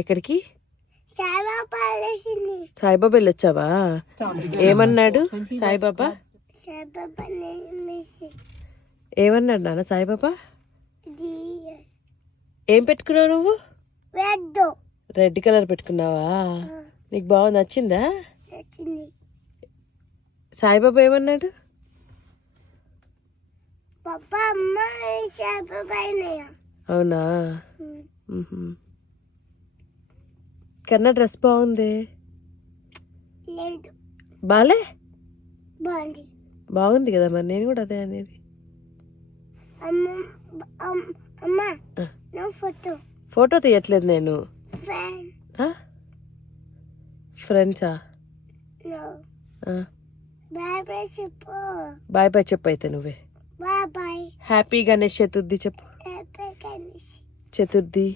ఎక్కడికి? సాయిబాబా వెళ్ళేసింది. సాయిబాబా వెళ్ళొచ్చావా? ఏమన్నాడు సాయిబాబా? సాయిబాబా ఏమన్నాడు నాన్న సాయిబాబా? ఇది ఏం పెట్టుకున్నావు నువ్వు? రెడ్ రెడ్ కలర్ పెట్టుకున్నావా? నీకు బాగా నచ్చిందా? వచ్చింది. సాయిబాబా ఏమన్నాడు? పాపా అమ్మ సాయిబాబా అయినాయా? అవునా? కన్నా డ్రెస్ బాగుంది. లేదు బాలే బాగుంది. బాగుంది కదా, మరి నేను కూడా అదే అనేది. అమ్మ నా ఫోటో తీయట్లేదు నేను. ఫ్రెండ్ ఫ్రెండ్సా? బాయ్ బాయ్ చెప్పు. బాయ్ బాయ్ చెప్పు అయితే నువ్వే. Bye bye. Happy Ganesh Chaturthi చెప్పు. హ్యాపీ గణేష్ చతుర్థి.